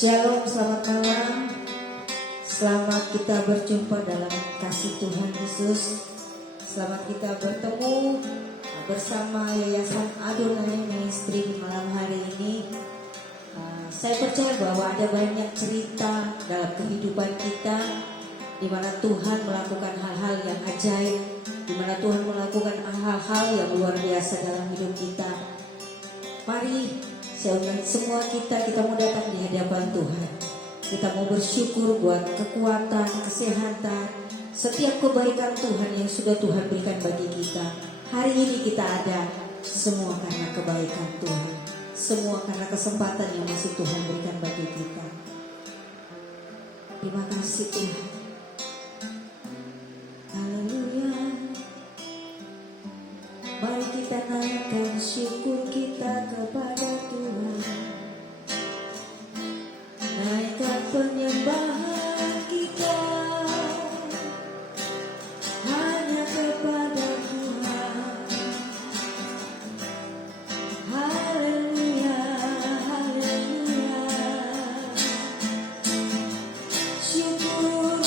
Shalom, selamat malam. Selamat kita berjumpa dalam kasih Tuhan Yesus. Selamat kita bertemu bersama Yayasan Adonai Ministry di malam hari ini. Saya percaya bahwa ada banyak cerita dalam kehidupan kita di mana Tuhan melakukan hal-hal yang ajaib, di mana Tuhan melakukan hal-hal yang luar biasa dalam hidup kita. Mari saya undang semua kita mau datang di hadapan Tuhan. Kita mau bersyukur buat kekuatan, kesehatan, setiap kebaikan Tuhan yang sudah Tuhan berikan bagi kita. Hari ini kita ada semua karena kebaikan Tuhan, semua karena kesempatan yang masih Tuhan berikan bagi kita. Terima kasih Tuhan. Haleluya. Mari kita naikkan syukur kita kepada Tuhan. Naikkan penyembahan kita hanya kepada Tuhan. Haleluya, haleluya. Syukur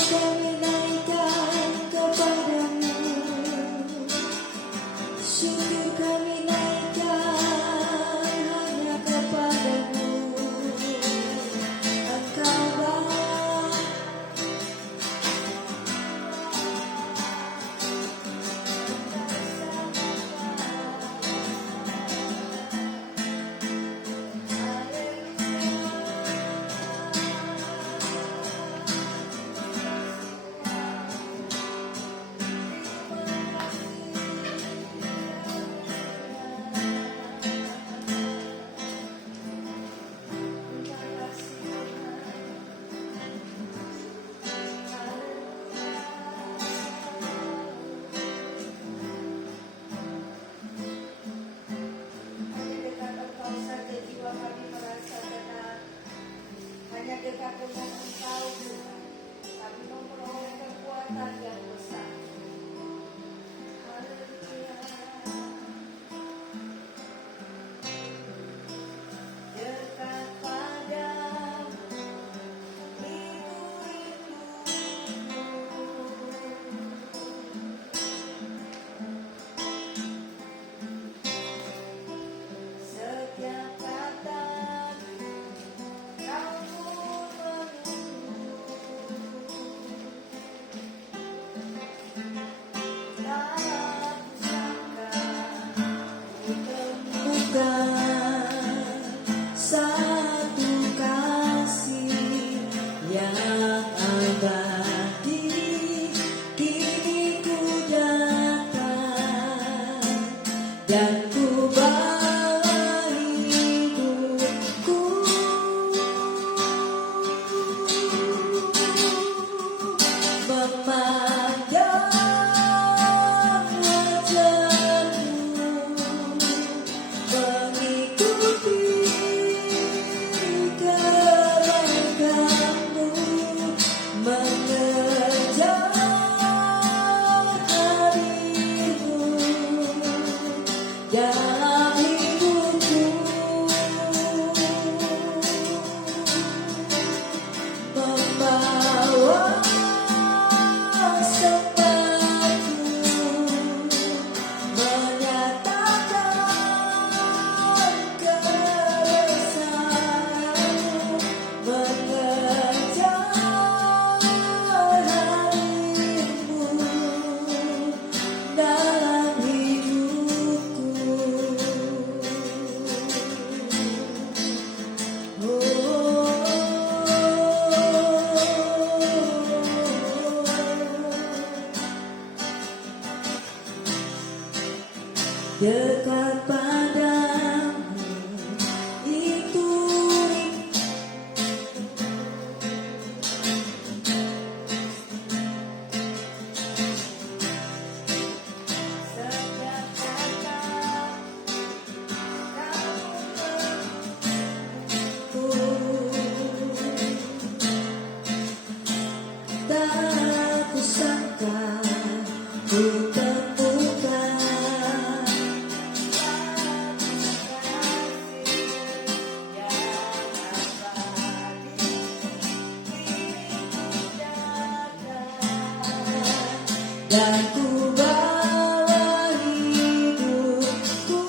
dan ku bawa hidupku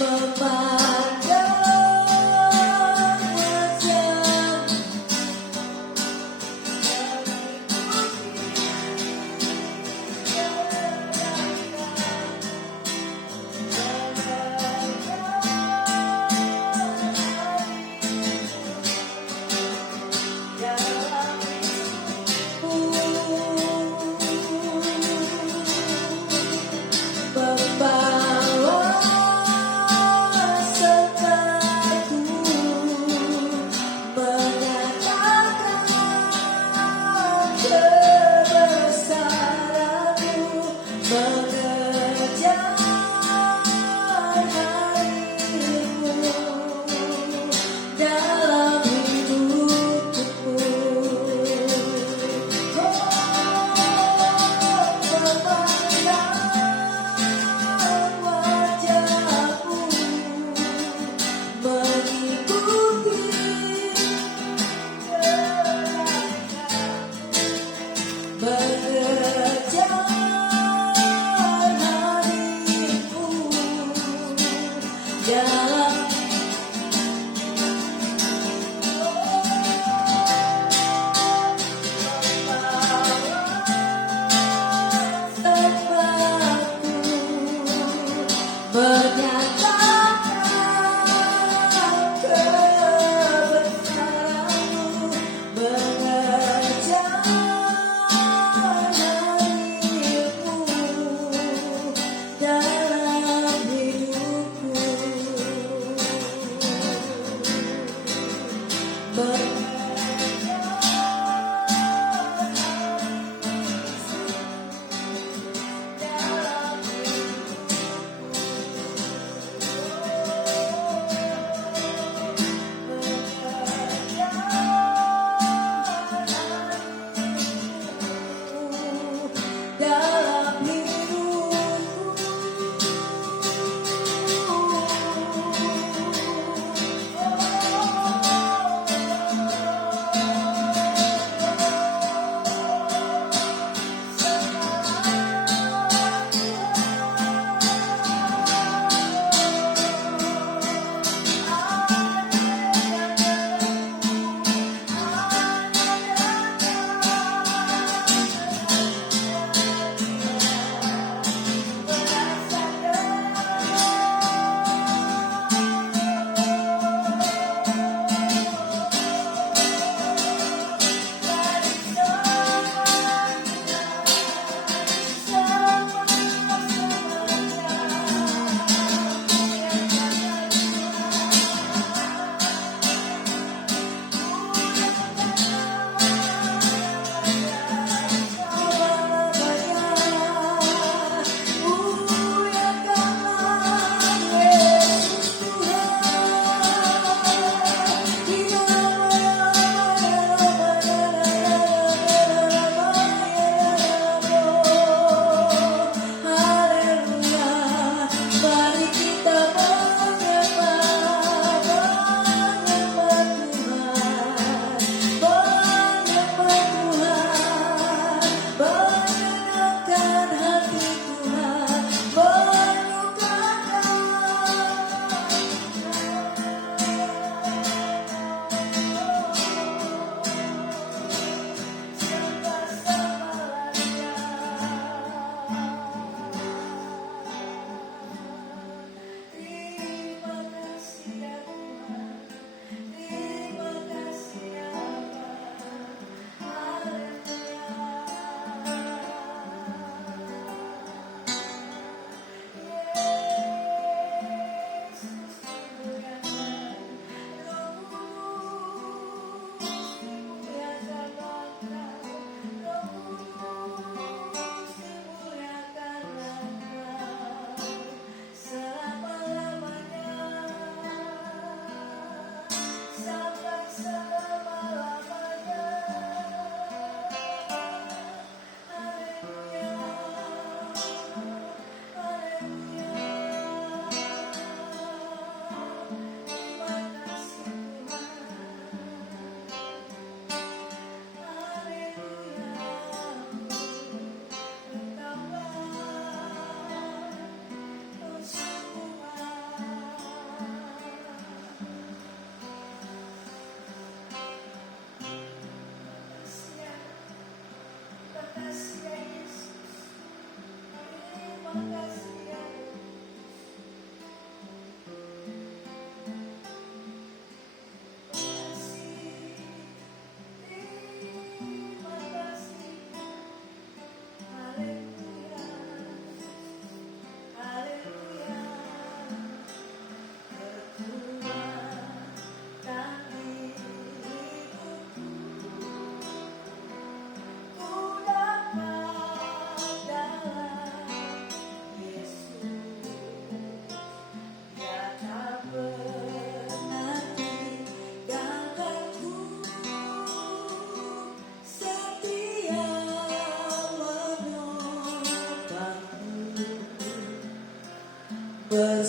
memandang wajahmu, membawa sertaku menyatakan kebesaranmu, mengejar hadirmu dalam hidupku. Memandang wajahmu, mengikuti mengejar hadirmu dalam tempatku, menyatakan kebesaranmu, mengejar hadirmu dalam hidupku.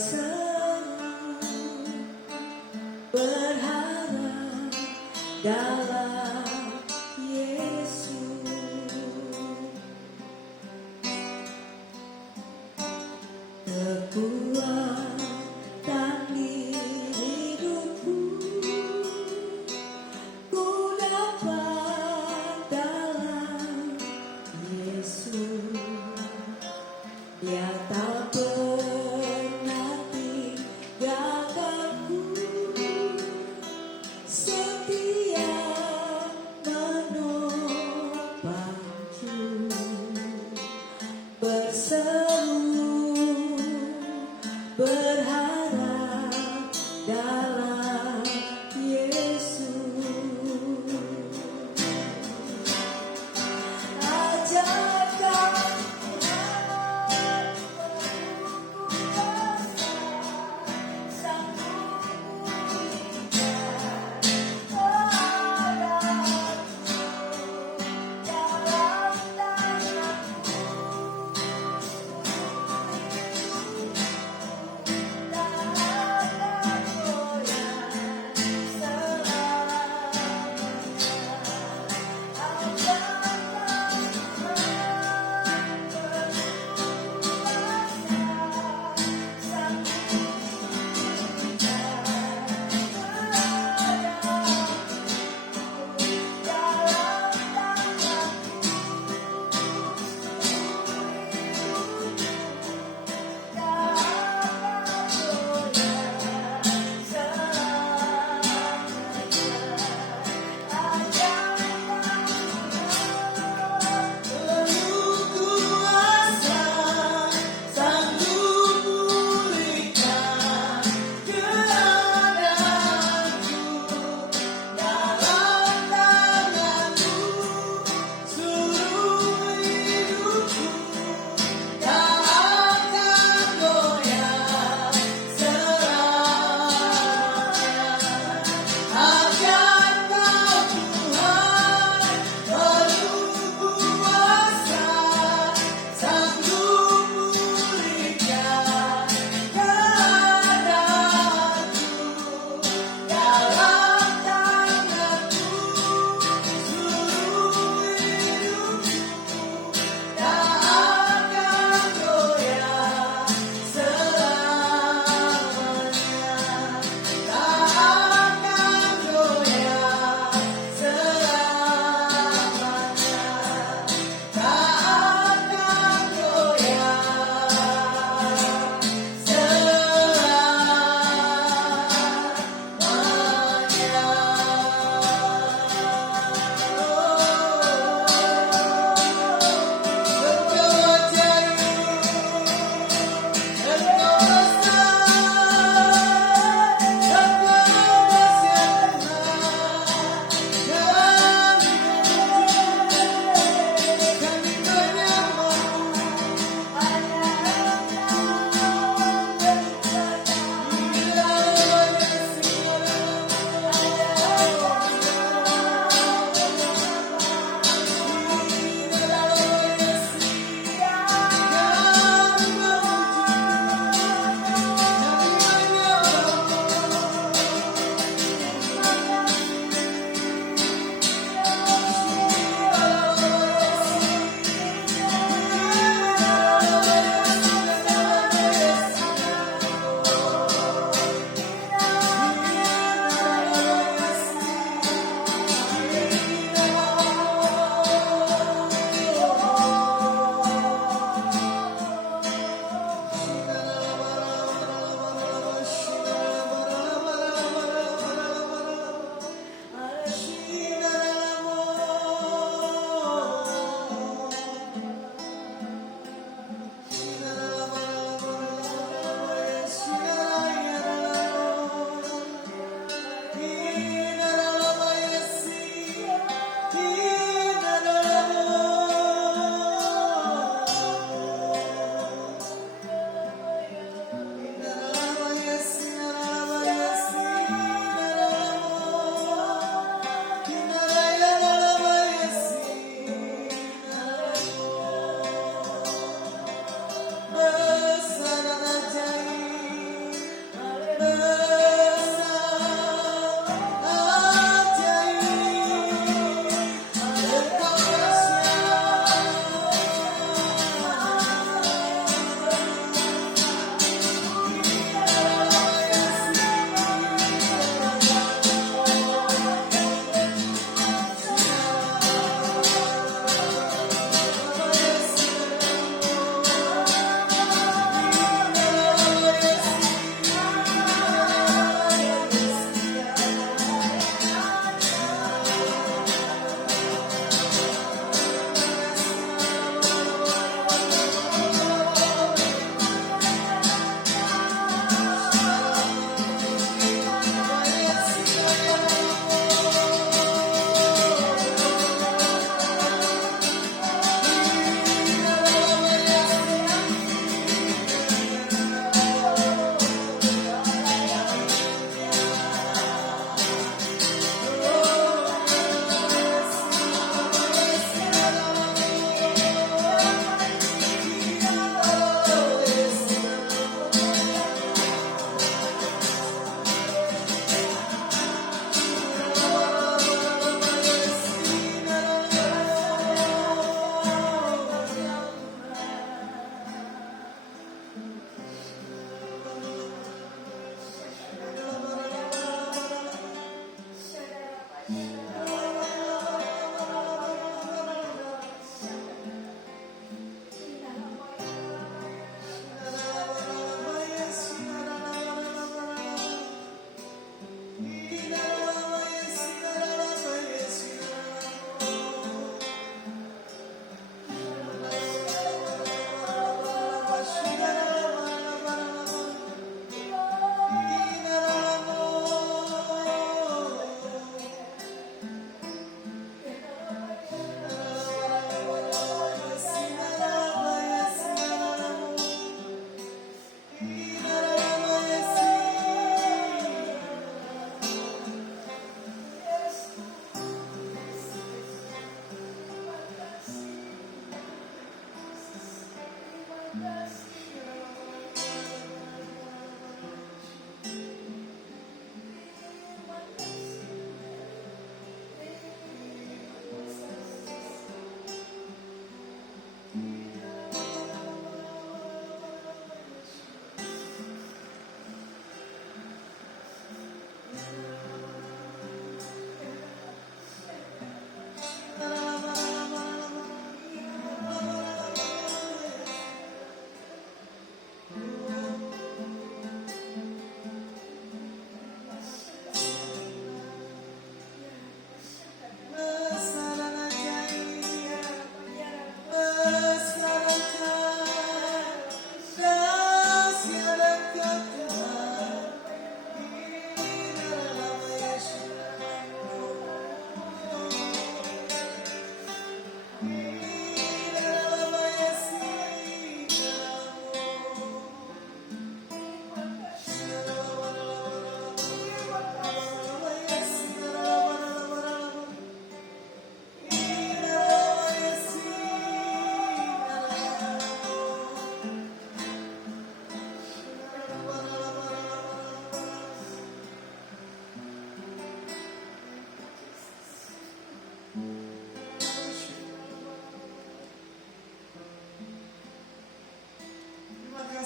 berseru, berharap dalam Yesus. Kekuatan di hidupku ku dapat dalam Yesus. Dia tak pernah tinggalkanku, setia menopangku, berseru,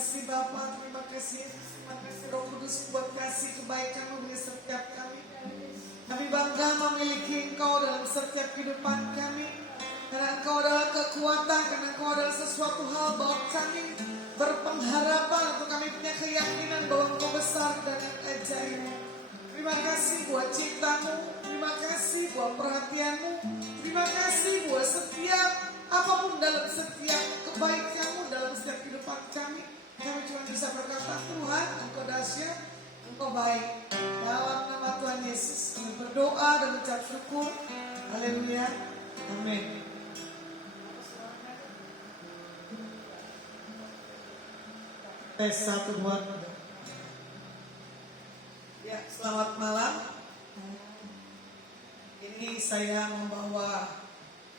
kasih Bapa, terima kasih Yesus, terima kasih Roh Kudus buat kasih kebaikan-Mu bagi setiap kami. Kami bangga memiliki Engkau dalam setiap kehidupan kami. Karena Engkau adalah kekuatan, karena Engkau adalah sesuatu hal buat kami berpengharapan, untuk kami punya keyakinan bahwa Engkau besar dan ajaib. Terima kasih buat cinta-Mu, terima kasih buat perhatian-Mu, terima kasih buat setiap apapun dalam setiap kebaikan-Mu dalam setiap kehidupan kami. Kami cuma bisa berkata, Tuhan, Engkau dahsyat, Engkau baik. Dalam nama Tuhan Yesus kami berdoa dan mengucap syukur. Haleluya. Amin. Tes 1, 2, 3. Ya, selamat malam. Ini saya membawa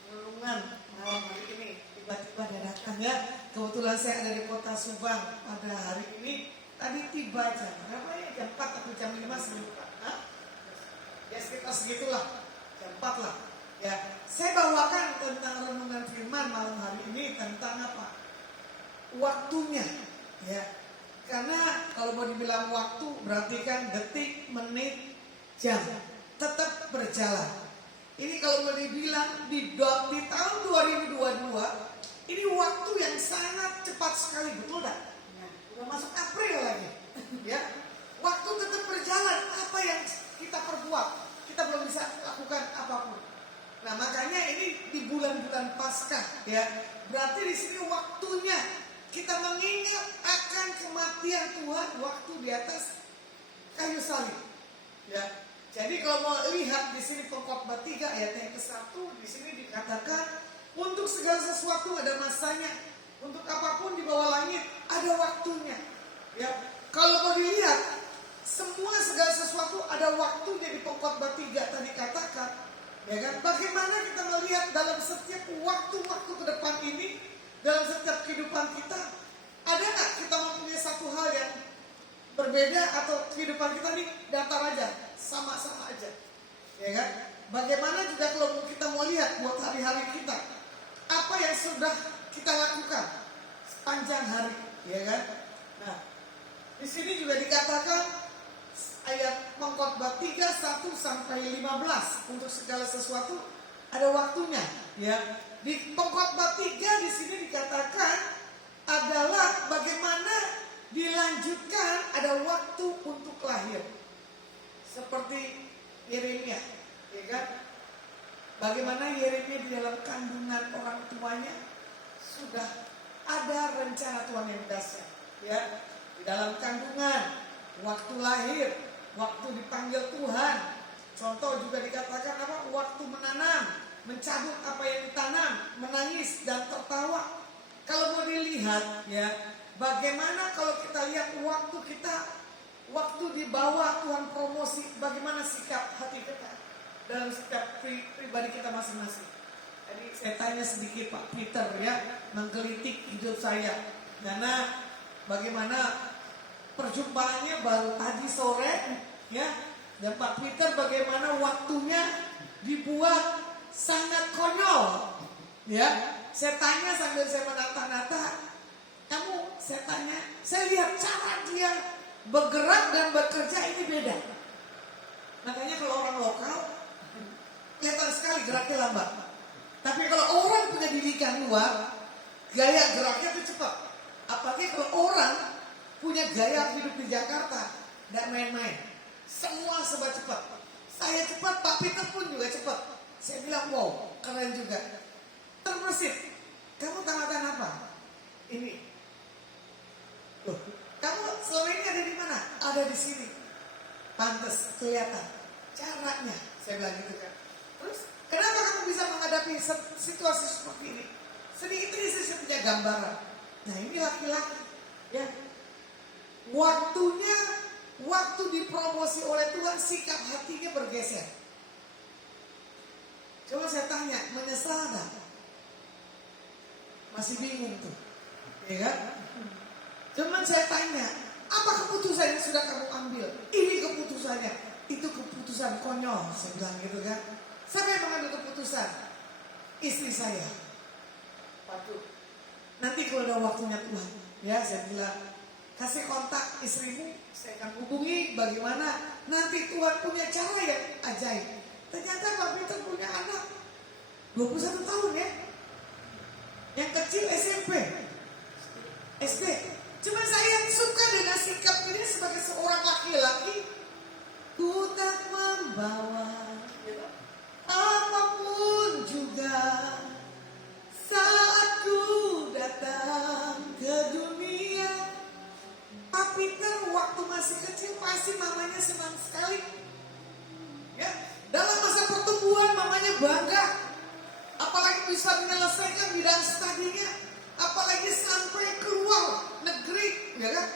renungan malam hari ini. Tiba-tiba dadakan ya. Kebetulan saya ada di kota Subang pada hari ini. Tadi tiba jam berapa ya? Jam 4 atau jam 5 saya lupa. Ya sekitar segitulah. Jam 4 lah. Ya, saya bawakan tentang renungan firman malam hari ini tentang apa? Waktunya. Ya. Karena kalau mau dibilang waktu berarti kan detik, menit, jam tetap berjalan. Ini kalau mau dibilang di tahun 2022 ini waktu yang sangat cepat sekali, betul tak? Udah masuk April lagi, ya. Waktu tetap berjalan. Apa yang kita perbuat, kita belum bisa lakukan apapun. Nah makanya ini di bulan-bulan Paskah, ya. Berarti di sini waktunya kita mengingat akan kematian Tuhan waktu di atas kayu salib, ya. Jadi kalau mau lihat di sini Pengkhotbah 3 ayat yang ke-1 di sini dikatakan untuk segala sesuatu ada masanya, untuk apapun di bawah langit ada waktunya. Ya, kalau mau dilihat semua segala sesuatu ada waktunya di Pengkhotbah 3 tadi katakan, ya kan? Bagaimana kita melihat dalam setiap waktu-waktu ke depan ini, dalam setiap kehidupan kita, ada nggak kita mempunyai satu hal yang berbeda atau kehidupan kita ini datar aja, sama-sama aja, ya kan? Bagaimana juga kalau kita mau lihat buat hari-hari kita, apa yang sudah kita lakukan sepanjang hari, ya kan? Nah, di sini juga dikatakan ayat Pengkhotbah 3 1 sampai 15 untuk segala sesuatu ada waktunya, ya. Di Pengkhotbah 3 di sini dikatakan adalah bagaimana dilanjutkan ada waktu untuk lahir. Seperti Yeremia, ya kan? Bagaimana Yeremia di dalam kandungan orang tuanya sudah ada rencana Tuhan yang dahsyat, ya. Di dalam kandungan, waktu lahir, waktu dipanggil Tuhan. Contoh juga dikatakan apa? Waktu menanam, mencabut apa yang ditanam, menangis dan tertawa. Kalau mau dilihat, ya, bagaimana kalau kita lihat waktu kita, waktu di bawah Tuhan promosi, bagaimana sikap hati kita dalam setiap pribadi kita masing-masing. Jadi saya tanya sedikit Pak Peter, ya, menggelitik hidup saya, karena bagaimana perjumpaannya baru tadi sore, ya, dan Pak Peter bagaimana waktunya dibuat sangat konyol, ya. Saya tanya sambil saya menata-nata, kamu, saya tanya, saya lihat cara dia bergerak dan bekerja ini beda. Makanya kalau orang lokal kelihatan sekali geraknya lambat. Tapi kalau orang punya didikan luar, gaya geraknya itu cepat. Apalagi kalau orang punya gaya hidup di Jakarta, tidak main-main. Semua serba cepat. Saya cepat, Pak Peter pun juga cepat. Saya bilang wow, keren juga. Terbersih. Kamu tanda-tanda apa? Ini. Loh, kamu selama ini ada di mana? Ada di sini. Pantes, kelihatan. Caranya, saya bilang gitu kan. Terus, kenapa kamu bisa menghadapi situasi seperti ini? Sedikit ini saya punya gambaran. Nah, ini laki-laki, ya. Waktu dipromosi oleh Tuhan, sikap hatinya bergeser. Coba saya tanya, menyesal enggak? Masih bingung tuh, ya kan? Cuman saya tanya, apa keputusan yang sudah kamu ambil? Ini keputusannya, itu keputusan konyol, saya bilang gitu kan. Siapa yang mengambil keputusan? Istri saya. Waduh, nanti kalau ada waktunya Tuhan, ya saya bilang, kasih kontak istrimu, saya akan hubungi bagaimana nanti Tuhan punya cara yang ajaib. Ternyata Pak Peter punya anak 21 tahun ya. Yang kecil SMP, SD. Cuma saya suka dengan sikap ini sebagai seorang laki-laki. Ku tak membawa apapun juga saat ku datang ke dunia. Pak Peter waktu masih kecil pasti mamanya senang sekali. Ya, dalam masa pertumbuhan mamanya bangga. Apalagi bisa menyelesaikan bidang studinya, apalagi sampai keluar negeri, ya kan?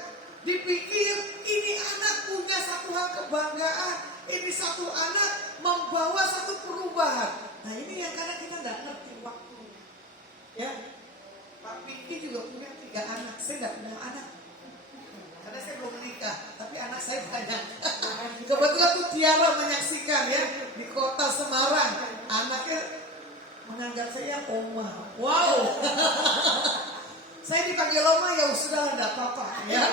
Dipikir ini anak punya satu hal kebanggaan, ini satu anak membawa satu perubahan. Nah ini yang kadang kita tidak ngerti waktunya. Ya, Pak Piki juga punya 3 anak, saya tidak punya anak. Karena saya belum menikah, tapi anak saya banyak. Kebetulan tuh Tiara menyaksikan ya di kota Semarang, anaknya menganggap saya oma. Wow. Saya dipanggil oma ya sudah enggak apa-apa ya.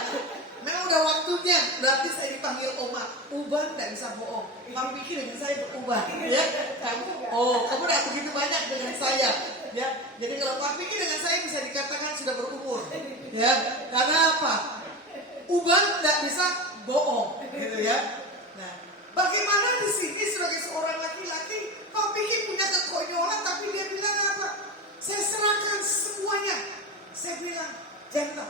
Memang udah waktunya, berarti saya dipanggil oma. Uban enggak bisa bohong. Kamu pikir dengan saya beruban ya. Kamu enggak begitu banyak dengan saya ya. Jadi kalau Pak pikir dengan saya bisa dikatakan sudah berumur ya. Karena apa? Uban enggak bisa bohong gitu ya. Nah, bagaimana di sini sebagai seorang laki-laki Pak Piki punya kekonyolan tapi dia bilang apa? Saya serahkan semuanya. Saya bilang, gentle.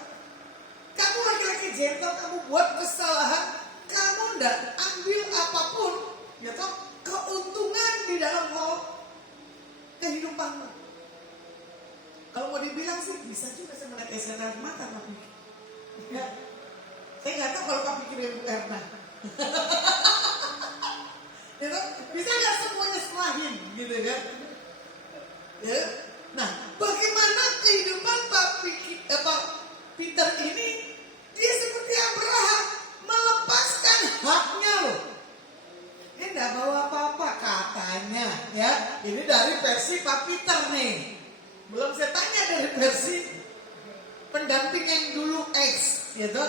Kamu laki-laki gentle, kamu buat kesalahan, kamu tidak ambil apapun, ya toh, keuntungan di dalam hal kehidupanmu. Kalau mau dibilang sih bisa juga saya meneteskan air mata Pak Piki. Ya. Saya nggak tahu kalau Pak Piki dari Bu Erna. Ya, bisa nggak semuanya selahin gitu kan? Ya. Nah, bagaimana kehidupan Pak Peter ini? Dia seperti Abraham melepaskan haknya loh. Dia nggak bawa apa-apa katanya, ya. Ini dari versi Pak Peter nih. Belum saya tanya dari versi pendamping yang dulu X, gitu.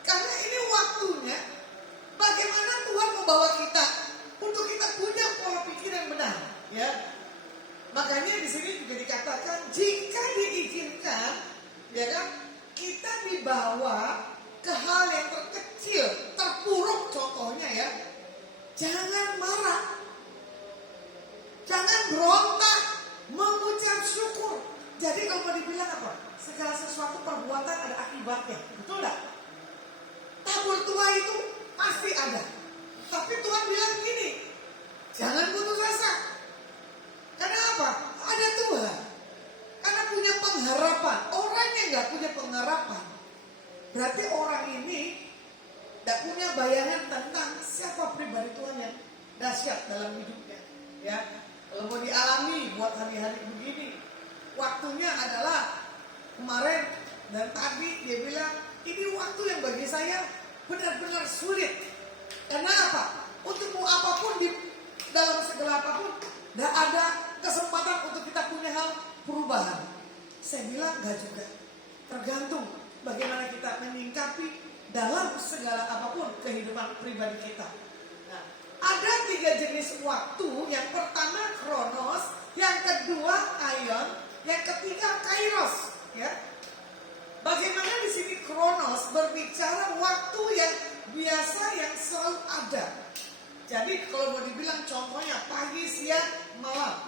Karena ini waktunya. Bagaimana Tuhan membawa kita untuk kita punya pola pikir yang benar, ya. Makanya di sini juga dikatakan jika diizinkan, ya kan, kita dibawa ke hal yang terkecil, terpuruk contohnya ya. Jangan marah, jangan berontak, mengucap syukur. Jadi kalau mau dibilang apa? Segala sesuatu perbuatan ada akibatnya, betul enggak? Tabur tua itu pasti ada. Tapi Tuhan bilang gini, jangan putus asa. Karena apa? Ada Tuhan. Karena punya pengharapan. Orang yang gak punya pengharapan, berarti orang ini gak punya bayangan tentang siapa pribadi Tuhan yang dahsyat dalam hidupnya. Ya, kalau mau dialami buat hari-hari begini, waktunya adalah kemarin dan tadi dia bilang, ini waktu yang bagi saya benar-benar sulit. Karena apa? Untuk mau apapun di dalam segala apapun, tidak ada kesempatan untuk kita punya hal perubahan. Saya bilang enggak juga. Tergantung bagaimana kita menyingkapi dalam segala apapun kehidupan pribadi kita. Nah, ada 3 jenis waktu. Yang pertama kronos, yang kedua aion, yang ketiga kairos. Ya. Bagaimana di sini kronos berbicara waktu yang biasa yang selalu ada. Jadi kalau mau dibilang contohnya pagi, siang, malam,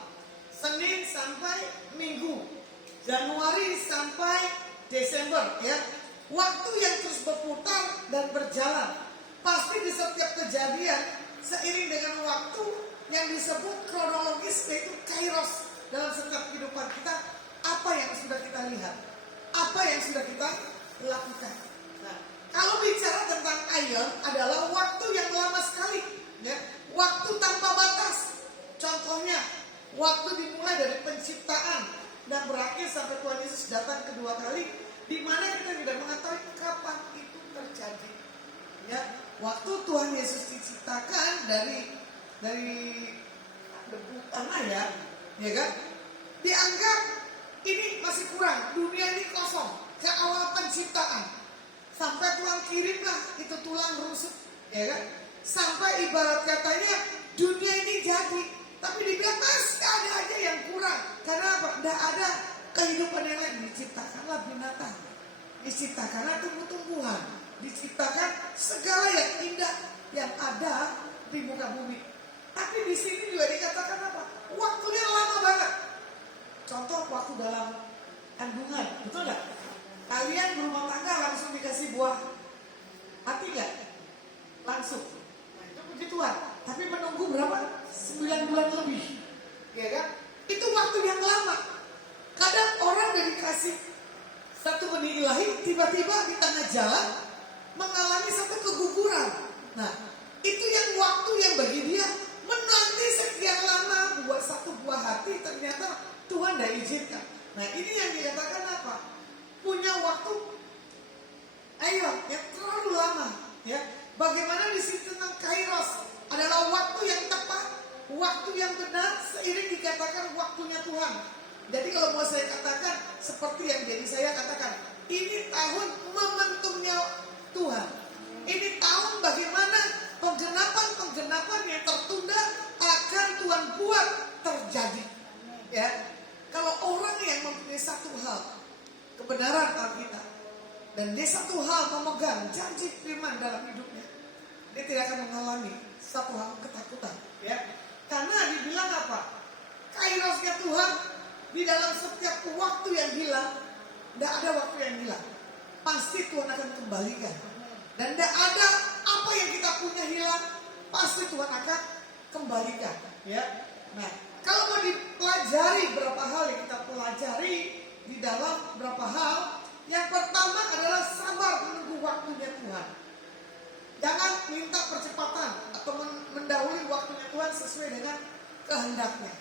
Senin sampai Minggu, Januari sampai Desember, ya. Waktu yang terus berputar dan berjalan. Pasti di setiap kejadian seiring dengan waktu yang disebut kronologis, yaitu kairos dalam setiap kehidupan kita. Apa yang sudah kita lihat, apa yang sudah kita lakukan. Nah, kalau bicara tentang aion adalah waktu yang lama sekali, ya. Waktu tanpa batas. Contohnya, waktu dimulai dari penciptaan dan berakhir sampai Tuhan Yesus datang kedua kali, di mana kita tidak mengetahui kapan itu terjadi. Ya, waktu Tuhan Yesus diciptakan dari debu tanah, ya kan? Dianggap ini masih kurang, dunia ini kosong ke awal penciptaan. Sampai Tuhan kirimlah itu tulang rusuk, ya kan? Sampai ibarat katanya dunia ini jadi, tapi dibilang masih ada aja yang kurang. Karena apa? Tidak ada kehidupan yang lain. Diciptakanlah binatang, diciptakanlah tumbuh-tumbuhan, diciptakan segala yang indah yang ada di muka bumi. Tapi di sini juga dikatakan apa? Waktunya lama banget. Contoh waktu dalam kandungan, betul nggak? Kalian berumah tangga langsung dikasih buah hati nggak? Langsung. Nah, itu puji Tuhan. Tapi menunggu berapa? 9 bulan lebih. Ya kan? Itu waktu yang lama. Kadang orang udah dikasih satu benih ilahi, tiba-tiba di tengah jalan mengalami satu keguguran. Nah, itu yang waktu yang bagi dia menanti sekian lama buat satu buah hati, ternyata Tuhan tidak izinkan. Nah, ini yang dikatakan apa? Punya waktu, ayo, yang terlalu lama. Ya, bagaimana di situ tentang kairos adalah waktu yang tepat, waktu yang benar, seiring dikatakan waktunya Tuhan. Jadi kalau mau saya katakan seperti yang jadi saya katakan, ini tahun momentumnya Tuhan. Ini tahun bagaimana penggenapan yang tertunda akan Tuhan buat terjadi. Ya, kalau orang yang mempunyai satu hal, kebenaran Alkitab, dan dia satu hal memegang janji firman dalam hidupnya, dia tidak akan mengalami satu hal ketakutan. Ya, karena dibilang apa? Kairosnya Tuhan di dalam setiap waktu yang hilang, tidak ada waktu yang hilang. Pasti Tuhan akan kembalikan. Dan tidak ada apa yang kita punya hilang, pasti Tuhan akan kembalikan. Ya, nah kalau mau dipelajari berapa hal yang kita pelajari di dalam berapa hal. Yang pertama adalah sabar menunggu waktunya Tuhan. Jangan minta percepatan atau mendahului waktunya Tuhan sesuai dengan kehendaknya.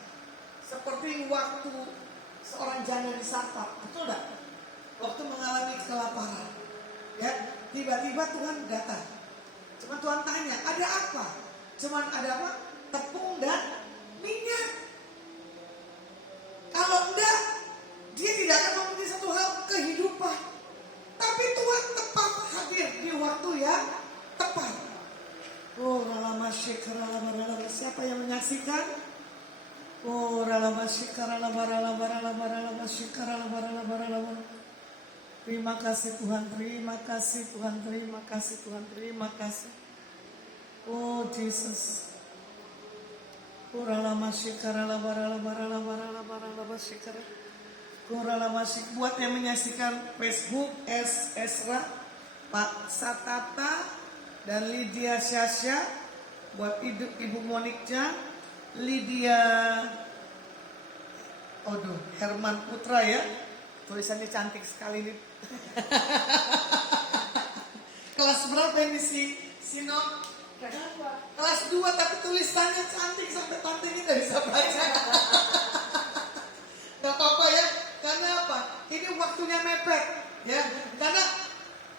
Seperti waktu seorang janda di Sarfat, betul tidak? Waktu mengalami kelaparan, ya, tiba-tiba Tuhan datang. Cuma Tuhan tanya, ada apa? Cuman ada apa? Tepung dan minyak. Kalau enggak, dia tidak akan mempunyai satu hal kehidupan. Tapi Tuhan tepat hadir di waktu yang tepat. Oh, lama siapa yang menyaksikan? Oh, terima kasih Tuhan, terima kasih Tuhan, terima kasih Tuhan, terima kasih. Oh Jesus. Buat yang menyaksikan Facebook, Esra, Pak Satata, dan Lydia Syasya, buat Ibu Monika, Lydia Herman Putra ya, tulisannya cantik sekali nih. Kelas berapa ini Sinok? Kelas 2 tapi tulisannya cantik sampai tante ini tidak bisa baca. Gak apa-apa ya, karena apa? Ini waktunya mepet ya, karena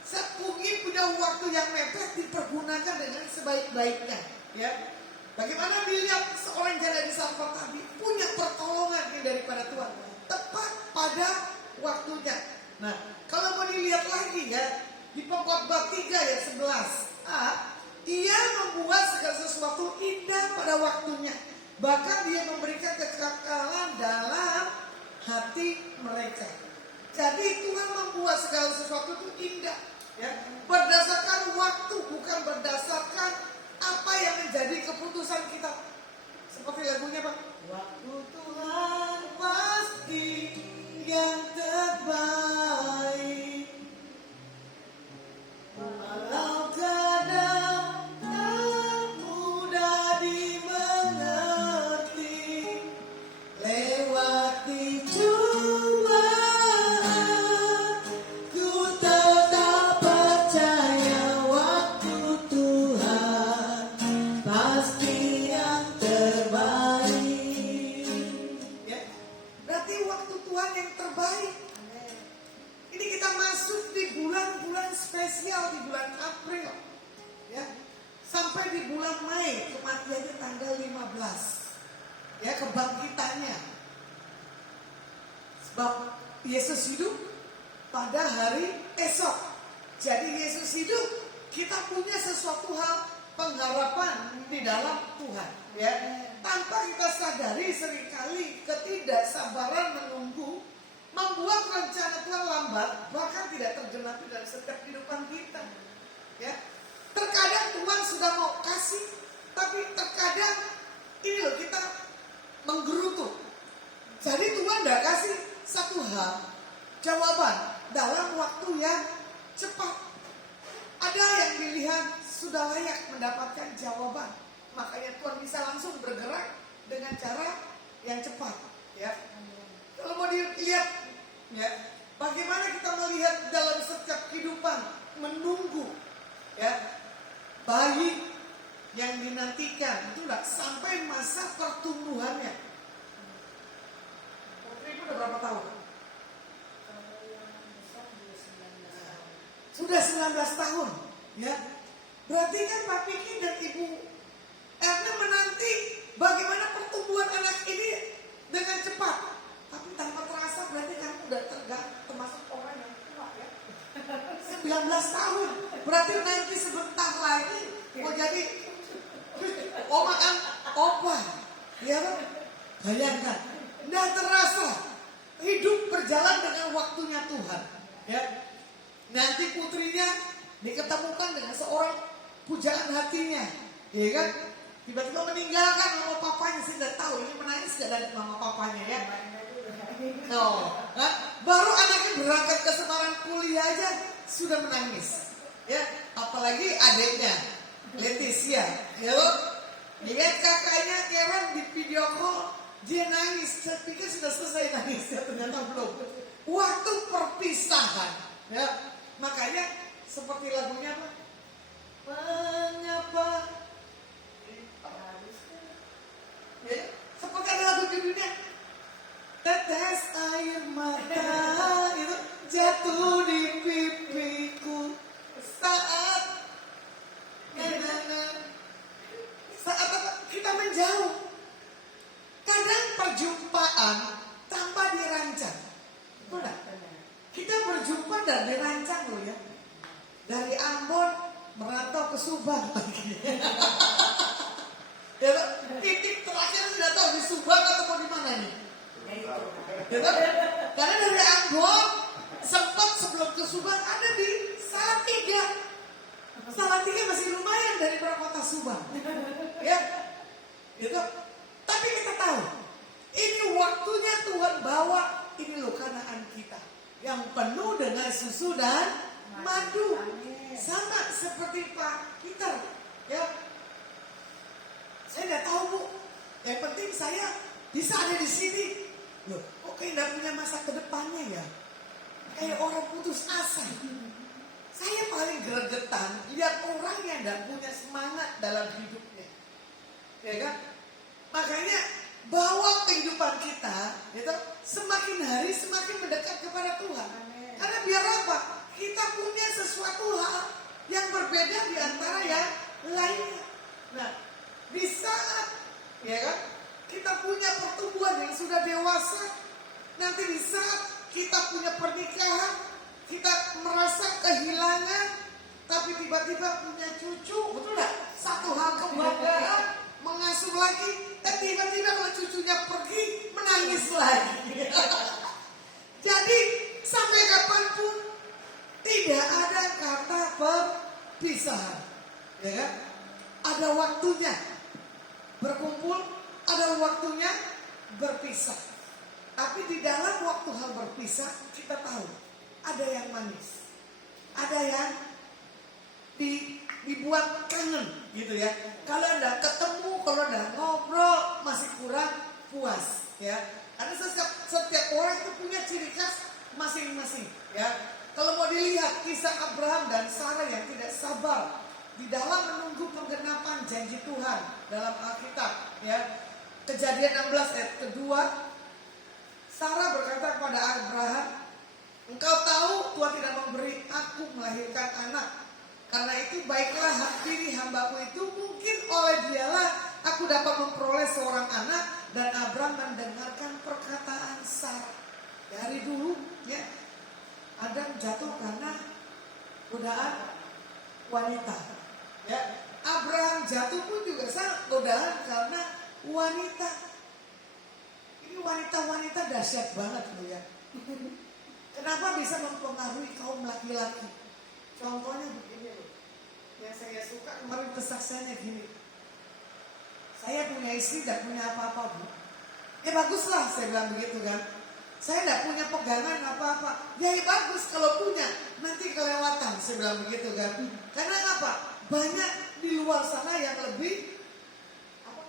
sepungin punya waktu yang mepet dipergunakan dengan sebaik-baiknya ya. Bagaimana dilihat seorang janda di Sarfat tadi punya pertolongan daripada Tuhan tepat pada waktunya. Nah, kalau mau dilihat lagi ya di Pengkhotbah 3 ayat 11a, dia membuat segala sesuatu indah pada waktunya. Bahkan dia memberikan kekekalan dalam hati mereka. Jadi Tuhan membuat segala sesuatu itu indah ya, berdasarkan waktu, bukan berdasarkan apa yang menjadi keputusan kita. Seperti lagunya Pak, waktu Tuhan pasti yang terbaik. Walau kadang tak mudah dimengerti, lewati cobaan, ku tetap percaya waktu Tuhan pasti yang terbaik. Ya, berarti waktu Tuhan yang terbaik. Ini kita masuk di bulan-bulan spesial, di bulan April ya, sampai di bulan Mei, kematiannya tanggal 15 ya, kebangkitannya. Sebab Yesus hidup pada hari esok Jadi Yesus hidup, kita punya sesuatu hal pengharapan di dalam Tuhan, ya. Tanpa kita sadari seringkali ketidaksabaran menunggu membuat rencana Tuhan lambat, bahkan tidak tergenapi dalam setiap kehidupan kita, ya. Terkadang Tuhan sudah mau kasih, tapi terkadang ini loh kita menggerutu. Jadi Tuhan tidak kasih satu hal jawaban dalam waktu yang cepat. Ada yang dilihat sudah layak mendapatkan jawaban, makanya Tuhan bisa langsung bergerak dengan cara yang cepat, ya. Kalau mau dilihat, ya, bagaimana kita melihat dalam setiap kehidupan menunggu, ya, bayi yang dinantikan itu enggak sampai masa pertumbuhannya. Ibu udah berapa tahun? Sudah 19 tahun, ya. Berarti kan Pak Piki dan Ibu Erna menanti bagaimana pertumbuhan anak ini dengan cepat. Tapi tanpa terasa berarti kamu udah termasuk orang yang tua, ya. 19 tahun. Berarti nanti sebentar lagi mau jadi omaan opa. Ya kan? Bayangkan. Nggak terasa. Hidup berjalan dengan waktunya Tuhan, ya. Nanti putrinya diketemukan dengan seorang pujaan hatinya, ya kan? Tiba-tiba meninggalkan mama papanya, saya tidak tahu ini menangis gak dari mama papanya, ya. Baru anaknya berangkat ke Semarang kuliah aja sudah menangis, ya. Apalagi adiknya Leticia, ya loh. Lihat kakaknya Karen di video call, dia nangis. Saya pikir sudah selesai nangisnya, ternyata belum. Waktu perpisahan, ya. Makanya seperti lagunya apa? Mengapa? Ya, seperti ada lagu judulnya tetes air mata itu jatuh di pipiku saat apa? Kita menjauh. Kadang perjumpaan tanpa dirancang. Benar? Kita berjumpa dan dirancang loh, ya. Dari Ambon merantau ke Subang lagi. Ya, titik terakhir sudah tahu di Subang atau mau di mana nih? Ya, karena dari Ambon sempat sebelum ke Subang ada di Salatiga. Salatiga masih lumayan dari kota Subang, ya. Gitu. Tapi kita tahu ini waktunya Tuhan bawa ini loh Kanaan kita yang penuh dengan susu dan madu. Sama seperti Pak Peter, ya. Saya tidak tahu, Bu. Yang penting saya bisa ada di sini. Loh, kok kayak tidak punya masa ke depannya, ya? Kayak orang putus asa. Saya paling gregetan lihat orang yang tidak punya semangat dalam hidupnya, ya kan? Makanya bawa kehidupan kita, gitu, semakin hari semakin mendekat kepada Tuhan. Karena biar apa? Kita punya sesuatu hal yang berbeda di antara yang lainnya. Nah, di saat, ya kan, kita punya pertumbuhan yang sudah dewasa, nanti di saat kita punya pernikahan, kita merasa kehilangan, tapi tiba-tiba punya cucu, betul nggak? Satu hal kebanggaan, mengasuh lagi, dan tiba-tiba kalau cucunya pergi, menangis lagi. Jadi sampai kapanpun tidak ada kata perpisahan, ya kan? Ada waktunya berkumpul, ada waktunya berpisah. Tapi di dalam waktu hal berpisah, kita tahu ada yang manis, ada yang dibuat kangen, gitu ya. Kalau anda ketemu, kalau anda ngobrol masih kurang puas, ya. Karena setiap orang itu punya ciri khas masing-masing, ya. Kalau mau dilihat kisah Abraham dan Sarah yang tidak sabar di dalam menunggu penggenapan janji Tuhan dalam Alkitab, ya. Kejadian 16 ayat kedua, Sarah berkata kepada Abraham, engkau tahu Tuhan tidak memberi aku melahirkan anak. Karena itu baiklah pilih hambaku itu, mungkin oleh dialah aku dapat memperoleh seorang anak. Dan Abraham mendengarkan perkataan Sarah. Dari dulu, ya, Adam jatuh karena godaan wanita. Ya, Abraham jatuh pun juga sangat godaan karena wanita. Ini wanita-wanita dahsyat banget loh ya. Kenapa bisa mempengaruhi kaum laki-laki? Contohnya begini loh. Yang saya suka kemarin kesaksiannya gini. Saya punya istri, tidak punya apa-apa, Bu. Baguslah, saya bilang begitu kan. Saya tidak punya pegangan apa-apa. Ya bagus kalau punya, nanti kelewatan, saya bilang begitu kan. Karena apa? Banyak di luar sana yang lebih apa?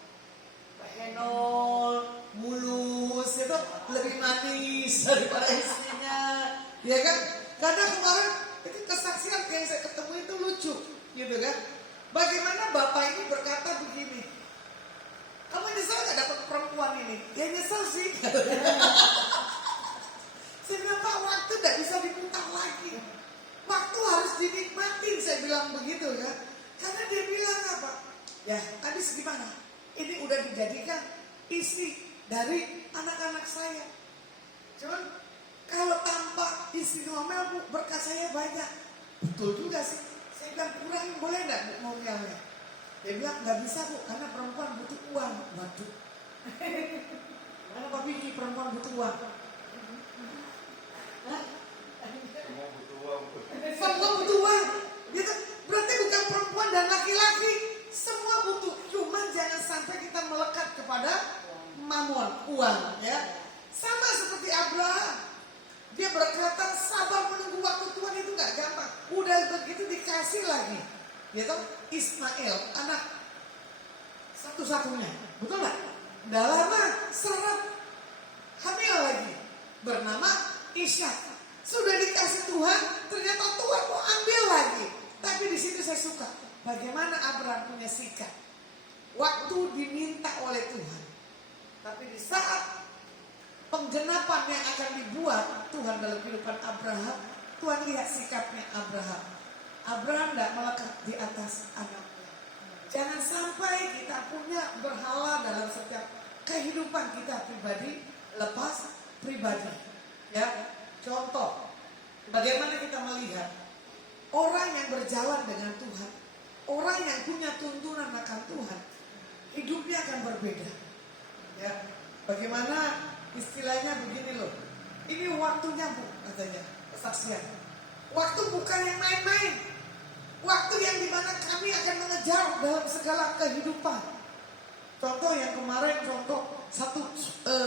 Henol, mulus, itu lebih manis daripada istrinya. Ya kan? Karena kemarin itu kesaksian yang saya ketemu itu lucu, gitu kan. Bagaimana bapak ini berkata begini, kamu nyesel gak dapat perempuan ini? Ya nyesel sih. Saya bilang, Pak, waktu gak bisa diputar lagi. Waktu harus dinikmatin, saya bilang begitu kan. Karena dia bilang apa? Ya, tadi gimana? Ini udah dijadikan istri dari anak-anak saya. Cuman kalau tanpa istri ngomel, Bu, berkat saya banyak. Betul juga sih. Saya bilang, kurangin boleh gak Bu ngomelnya? Dia bilang gak bisa, Bu, karena perempuan butuh uang. Waduh. Karena Pak Biki perempuan butuh uang. Semua butuh uang. Semua butuh uang. Gitu. Berarti bukan perempuan dan laki-laki. Semua butuh. Cuma jangan sampai kita melekat kepada mamon, uang. Ya. Sama seperti Abraham. Dia berkata sabar menunggu waktu Tuhan itu gak gampang. Udah begitu dikasih lagi. Gitu. Ismail, anak satu-satunya. Betul gak? Udah lama syarat hamil lagi. Bernama Ishak. Sudah dikasih Tuhan, ternyata Tuhan mau ambil lagi. Tapi di situ saya suka bagaimana Abraham punya sikap. Waktu diminta oleh Tuhan. Tapi di saat penggenapan yang akan dibuat Tuhan dalam kehidupan Abraham, Tuhan lihat sikapnya Abraham. Abraham tidak melekat di atas anaknya. Jangan sampai kita punya berhala dalam setiap kehidupan kita pribadi, lepas pribadi. Ya, contoh, bagaimana kita melihat orang yang berjalan dengan Tuhan, orang yang punya tuntunan akan Tuhan, hidupnya akan berbeda. Ya, bagaimana istilahnya begini loh, ini waktunya Bu, katanya kesaksian. Waktu bukan yang main-main. Waktu yang dimana kami akan mengejar dalam segala kehidupan. Contoh yang kemarin, contoh satu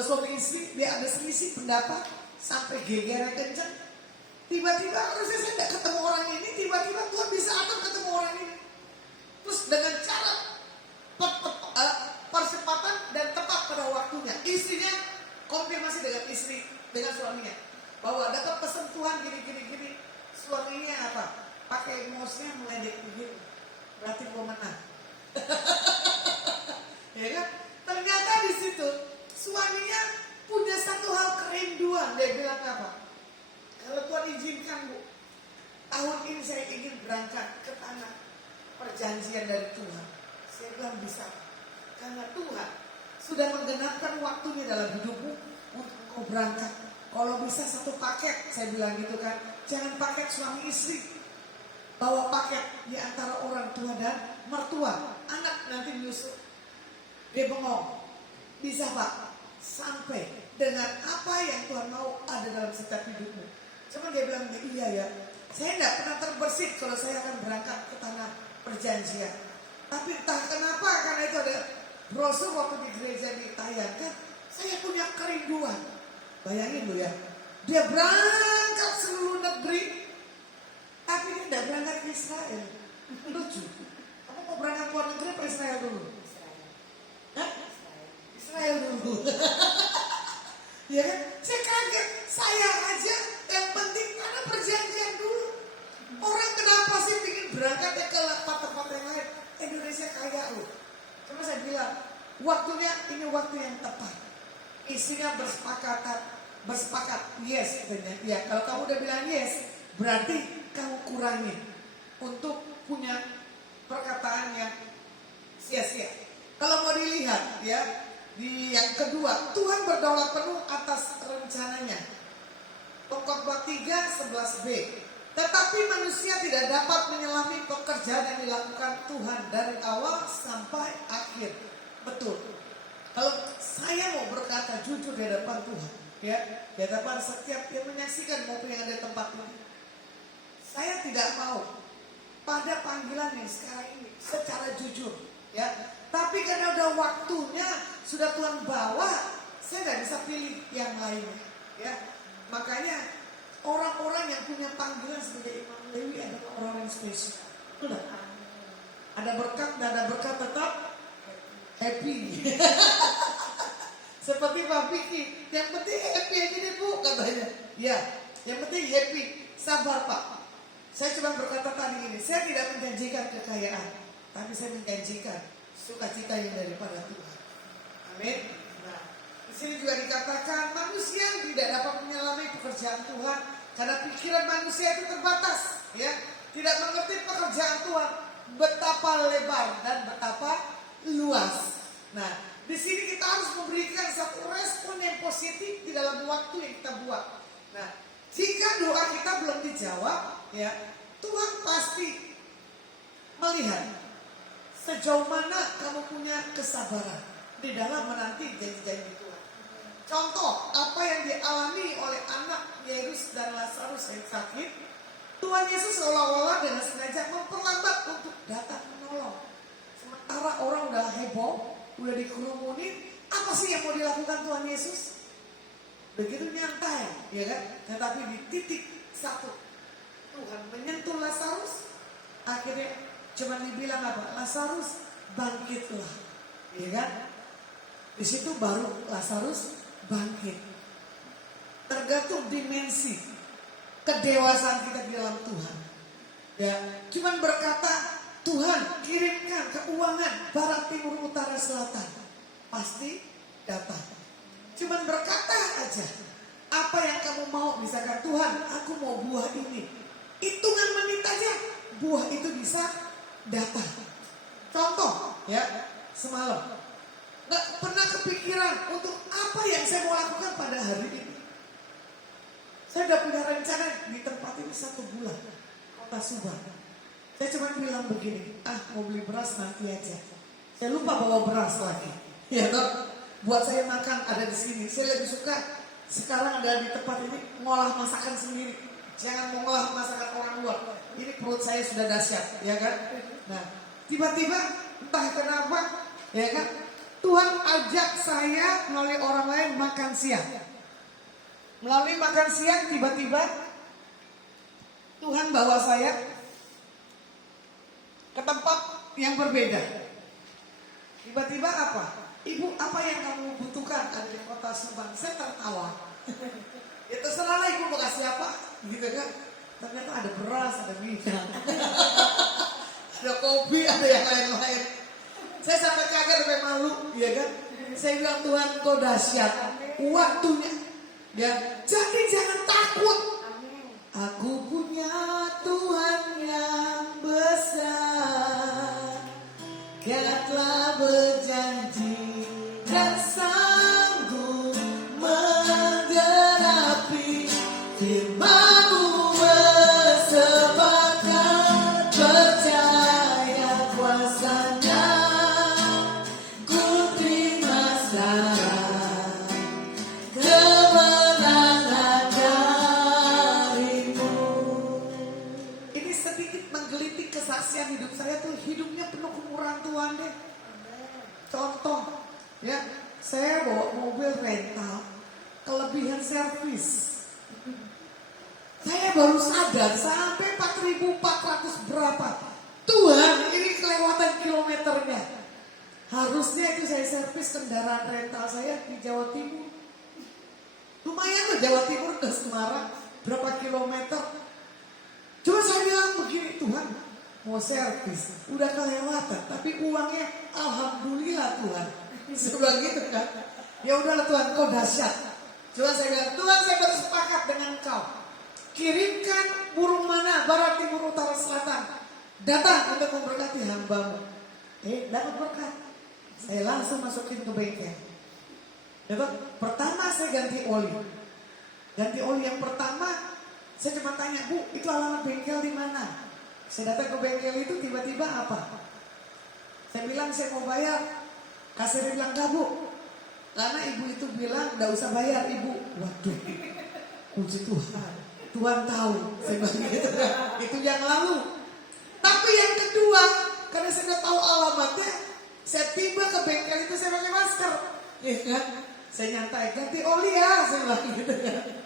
suami istri, dia ada selisih pendapat sampai gegeran kencang. Tiba-tiba harusnya saya tidak ketemu orang ini, tiba-tiba Tuhan bisa atur ketemu orang ini. Terus dengan cara percepatan dan tepat pada waktunya, istrinya konfirmasi dengan suaminya bahwa dapat pesan Tuhan gini. Suaminya apa? Pakai emosinya meledek begitu. Berarti mau menang. Ya kan? Ternyata di situ suaminya punya satu hal kerinduan. Dia bilang apa? Kalau Tuhan izinkan Bu, tahun ini saya ingin berangkat ke tanah perjanjian dari Tuhan. Saya bilang bisa. Karena Tuhan sudah menggenapkan waktunya dalam hidupmu untuk kau berangkat. Kalau bisa satu paket, saya bilang gitu kan. Jangan paket suami istri. Bawa paket di antara orang tua dan mertua. Anak nanti menyusul. Dia bengong. Bisa Pak, sampai dengan apa yang Tuhan mau ada dalam setiap hidupmu. Cuma dia bilang, iya ya, saya tidak pernah terbersit kalau saya akan berangkat ke tanah perjanjian. Tapi entah kenapa, karena itu ada brosur waktu di gereja ditayangkan, saya punya kerinduan. Bayangin loh ya, dia berangkat seluruh negeri, tapi dia tidak berangkat ke Israel. Lucu. Kamu mau berangkat ke luar negeri apa Israel dulu? Hah? Israel dulu. Ya kan? Saya kaget. Saya aja yang penting karena perjanjian dulu. Orang kenapa sih bikin berangkatnya ke tempat-tempat yang lain? Indonesia kaya loh. Cuma saya bilang, waktunya ini waktu yang tepat. Isinya bersepakat. Yes katanya. Ya, kalau kamu udah bilang yes, berarti kamu kurangi untuk punya perkataan yang sia-sia. Kalau mau dilihat ya, di yang kedua, Tuhan berdaulat penuh atas rencananya. Pengkhotbah 3:11b. Tetapi manusia tidak dapat menyelami pekerjaan yang dilakukan Tuhan dari awal sampai akhir. Betul. Kalau saya mau berkata jujur di hadapan Tuhan, ya, di hadapan setiap yang menyaksikan maupun yang ada di tempat ini, saya tidak mau pada panggilan yang sekarang ini secara jujur, ya. Tapi karena udah waktunya sudah Tuhan bawa, saya nggak bisa pilih yang lainnya, ya. Makanya orang-orang yang punya panggilan sebagai Imam Lewi adalah orang yang spesial. Sudah. Ada berkat, dan ada berkat tetap happy. Seperti Pak Vicky, yang penting happy aja deh Bu katanya. Ya, yang penting happy. Sabar Pak. Saya cuma berkata tadi ini, saya tidak menjanjikan kekayaan, tapi saya menjanjikan sukacita yang daripada Tuhan. Amin. Nah, di sini juga dikatakan manusia tidak dapat menyelami pekerjaan Tuhan karena pikiran manusia itu terbatas, ya. Tidak mengerti pekerjaan Tuhan betapa lebar dan betapa luas. Nah, di sini kita harus memberikan satu respon yang positif di dalam waktu yang kita buat. Nah, jika doa kita belum dijawab, ya, Tuhan pasti melihat sejauh mana kamu punya kesabaran di dalam menanti janji-janji Tuhan. Contoh, apa yang dialami oleh anak Yairus dan Lazarus yang sakit, Tuhan Yesus seolah-olah dengan sengaja memperlambat untuk datang menolong. Sementara orang udah heboh, udah dikerumunin, apa sih yang mau dilakukan Tuhan Yesus? Begitu nyantai, ya kan? Tetapi di titik satu, Tuhan menyentuh Lazarus, akhirnya cuma dibilang apa? Lazarus bangkitlah, ya kan? Di situ baru Lazarus bangkit. Tergantung dimensi kedewasaan kita di dalam Tuhan. Ya, cuman berkata, Tuhan kirimkan keuangan barat timur utara selatan, pasti datang. Cuman berkata aja, apa yang kamu mau, misalkan Tuhan, aku mau buah ini. Hitungan menit aja, buah itu bisa datang. Contoh, ya, semalam nggak pernah kepikiran untuk apa yang saya mau lakukan pada hari ini. Saya udah punya rencana di tempat ini 1 bulan, Kota Subang. Saya cuma bilang begini, mau beli beras nanti aja. Saya lupa bawa beras lagi. Ya toh, buat saya makan ada di sini. Saya lebih suka sekarang ada di tempat ini ngolah masakan sendiri. Jangan mengolah masakan orang luar. Ini perut saya sudah dahsyat, ya kan? Nah, tiba-tiba entah kenapa, ya kan? Tuhan ajak saya melalui orang lain makan siang. Melalui makan siang tiba-tiba Tuhan bawa saya ke tempat yang berbeda. Tiba-tiba apa? Ibu, apa yang kamu butuhkan ada di Kota Subang? Saya tertawa. Ya terserahlah ibu mau kasih apa, gitu kan? Ternyata ada beras, ada minyak, ada kopi, ada yang lain-lain. Saya sampai kaget, sampai malu, ya kan? Saya bilang Tuhan kau dahsyat, waktunya. Ya, jadi jangan takut. Aku punya Tuhan yang besar, Dia telah berjanji dan sanggup menggenapi firman-Mu, bersepakat percaya kuasa-Nya, ku terima serah kemenangan dari-Mu. Ini sedikit menggelitik kesaksian hidup saya tuh, hidupnya penuh kemurahan Tuhan deh. Contoh, ya, saya bawa mobil rental, kelebihan servis. Saya baru sadar sampai 4.400 berapa. Tuhan, ini kelewatan kilometernya. Harusnya itu saya servis kendaraan rental saya di Jawa Timur. Lumayan loh Jawa Timur ke Semarang, berapa kilometer. Cuma saya bilang begini, Tuhan mau servis, udah kelewatan, tapi uangnya alhamdulillah Tuhan. Sebelah gitu kan. Ya udahlah Tuhan, kau dahsyat. Cuma saya bilang, Tuhan saya bersepakat dengan Engkau. Kirimkan burung mana, barat, timur, utara, selatan, datang untuk memberkati hamba-Mu. Dapat berkat. Saya langsung masukin ke bengkel. Dapat, pertama saya ganti oli. Ganti oli yang pertama, Saya cuma tanya, Bu, itu alamat bengkel di mana? Saya datang ke bengkel itu tiba-tiba apa? Saya bilang saya mau bayar. Kasirnya bilang enggak, Bu. Karena ibu itu bilang enggak usah bayar, Ibu. Waduh, puji Tuhan. Tuhan tahu. Saya bilang gitu. Itu yang lalu. Tapi yang kedua, karena saya udah tahu alamatnya, saya tiba ke bengkel itu saya pakai masker. Ya kan? Saya nyantai, ganti oli ya. Saya bilang gitu kan.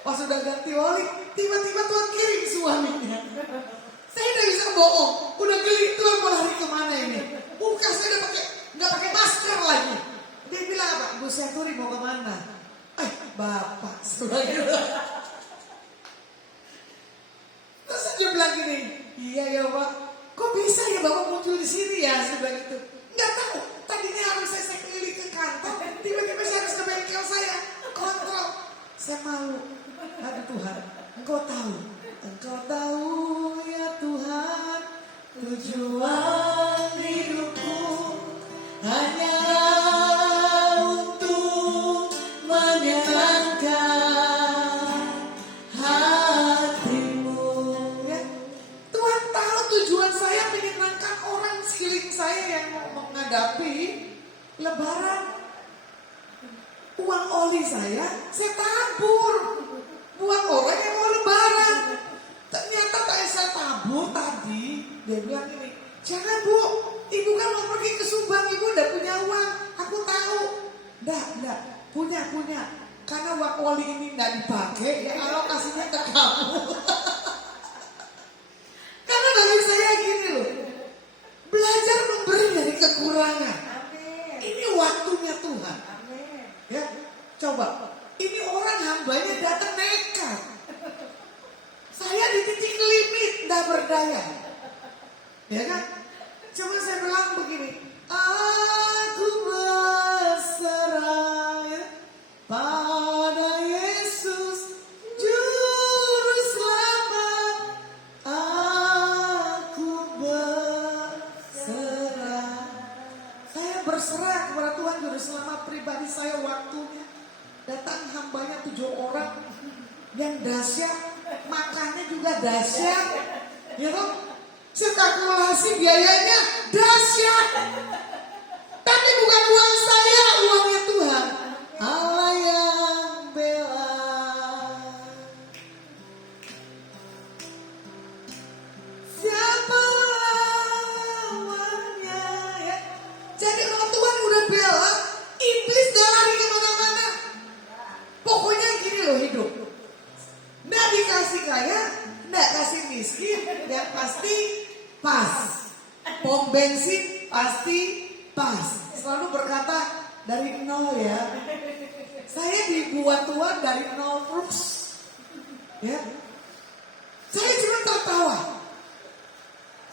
Pas sudah ganti oli, tiba-tiba Tuhan kirim suaminya. Saya udah bisa bohong, udah geli, Tuhan mau lari kemana ini? Muka saya udah nggak pakai masker lagi. Dia bilang apa? Bu Seturi mau kemana? Bapak, sebagai terus dia bilang gini, iya ya Pak, kok bisa ya Bapak muncul di sini ya? Saya bilang gitu. Nggak tahu, tadinya harus saya keliling ke kantor, tiba-tiba saya harus ke bengkel saya, kontrol. Saya malu. Aduh Tuhan, Engkau tahu ya Tuhan, tujuan hidupku hanya untuk menyenangkan hatimu. Ya, Tuhan tahu tujuan saya menyenangkan orang sekeliling saya yang mau menghadapi Lebaran. Uang oli saya tabur buat orang yang mau Lebaran. Ternyata saya tabur tadi, dia bilang ini, jangan Bu, Ibu kan mau pergi ke Subang, Ibu udah punya uang. Aku tahu. Enggak, punya. Karena uang oli ini enggak dipakai, ya alokasinya ke kamu. Karena bagi saya gini loh, belajar memberi dari kekurangan. Ini waktunya Tuhan. Ya, coba. Ini orang hambanya datang nekat. Saya di titik limit, enggak berdaya. Ya kan? Cuma saya bilang begini, aku berserah ya, pada Yesus Juru Selamat. Aku berserah. Saya berserah kepada Tuhan Juru Selamat pribadi saya waktunya. Datang hambanya 7 orang yang dahsyat, makannya juga dahsyat, ya toh? Sekalkulasi biayanya dahsyat, tapi bukan uang saya, uangnya Tuhan. Allah yang bela. Siapa lawannya ya? Jadi kalau Tuhan udah bela, iblis gak lari kemana-mana. Pokoknya gini loh hidup. Nggak dikasih kaya, nggak kasih miskin, yang pasti pas. Pom bensin pasti pas. Selalu berkata dari nol ya. Saya dibuat Tuhan dari nol terus. Ya. Saya cuma tertawa.